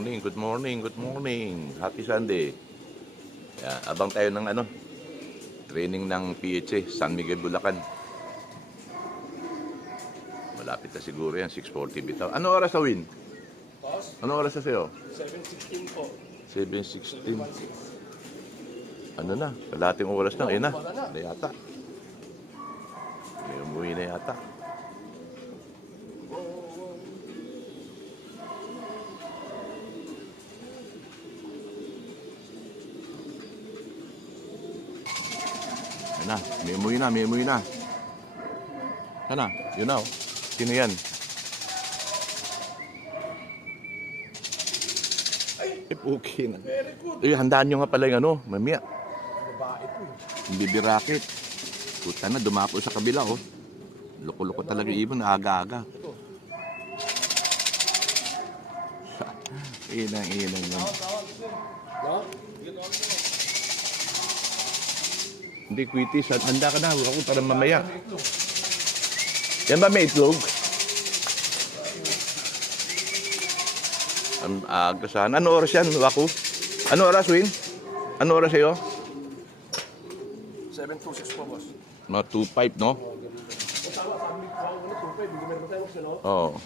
morning, good morning, good morning. Happy Sunday. Yan, abang tayo ng training ng PHA, San Miguel, Bulacan. Malapit na siguro yan, 6:40 bitaw. Ano oras na, Win? Ano oras na sa'yo? 7:16 po. 7:16. Ano na, kalating oras na. Ayun na, na yata. May umuwi na yata. Ayun na, may umuwi na, may umuwi na. Sana, yun na. Sino yan? Okay na. Handaan nyo nga pala yung mamaya. Babae po. Yung bibirakit. Puta na, dumapo sa kabila, oh. Loko-loko talaga ibon, aga-aga. Inang yan. Hindi, Quitties. Handa ka na. Ako para mamaya. Yan ba may itlog? Ang aga sana. Ano oras yan, Waku? Ano oras, Win? Ano oras sa'yo? 7:26 po, boss. Mga 2:05, no? Oo.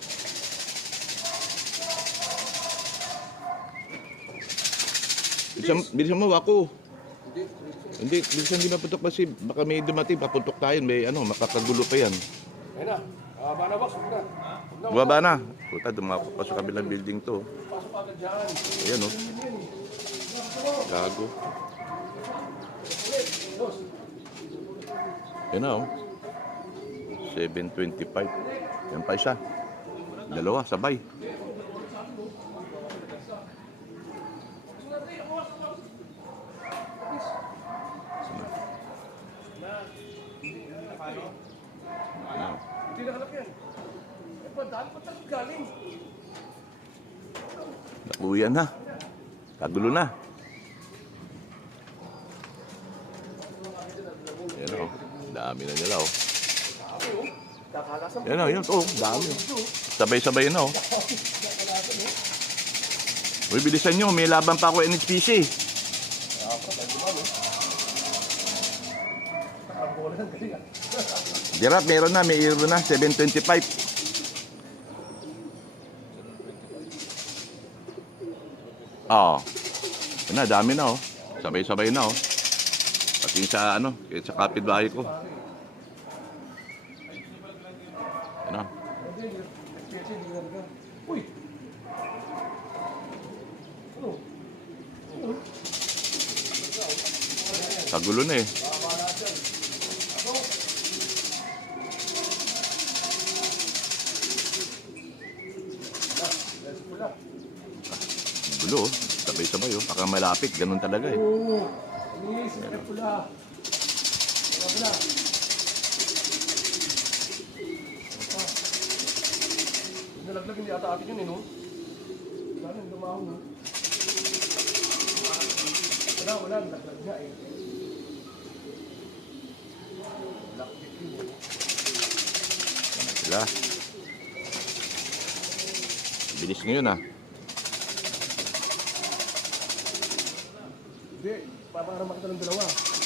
Bilisan mo, Waku. Hindi, bilisan di maputok kasi baka may dumating, paputok tayo. May makakagulo pa yan. Ayun na. Baba na, boss. Huwag na. Bumaba na. Puta, dumapo pa sa kabilang building to. Pasok pa agad dyan. Ayan, oh. Gago. Yan na, oh. 7:25. Yan pa isa. Dalawa, sabay. Hindi nakalak yan. Dahil pa tayo galing. Nakuya na. Kagulo na. Yan, oh. Dami na nila, oh. Yan, oh. Yun, oh. Dami. Sabay-sabay na, oh. Uy, bilisan nyo. May laban pa ako NHPC. Dirap, meron na. May iro na. 7:25. Oo. Yan na, dami na, oh. Sabay-sabay na, oh. Pati sa, sa kapitbahay ko. Yan na. Uy! Kagulo na, eh. Gulo, oh. Sabay-sabay, oh. Baka malapit, ganun talaga, eh. Oo! Anis, sakit pula. Pula. Nalaglag hindi ata atin yun, eh, no? Wala, lumahon, no? Wala, nalaglag niya, eh. Yan na sila. Bilis ngayon, ah. Hindi, para makita ng dalawa.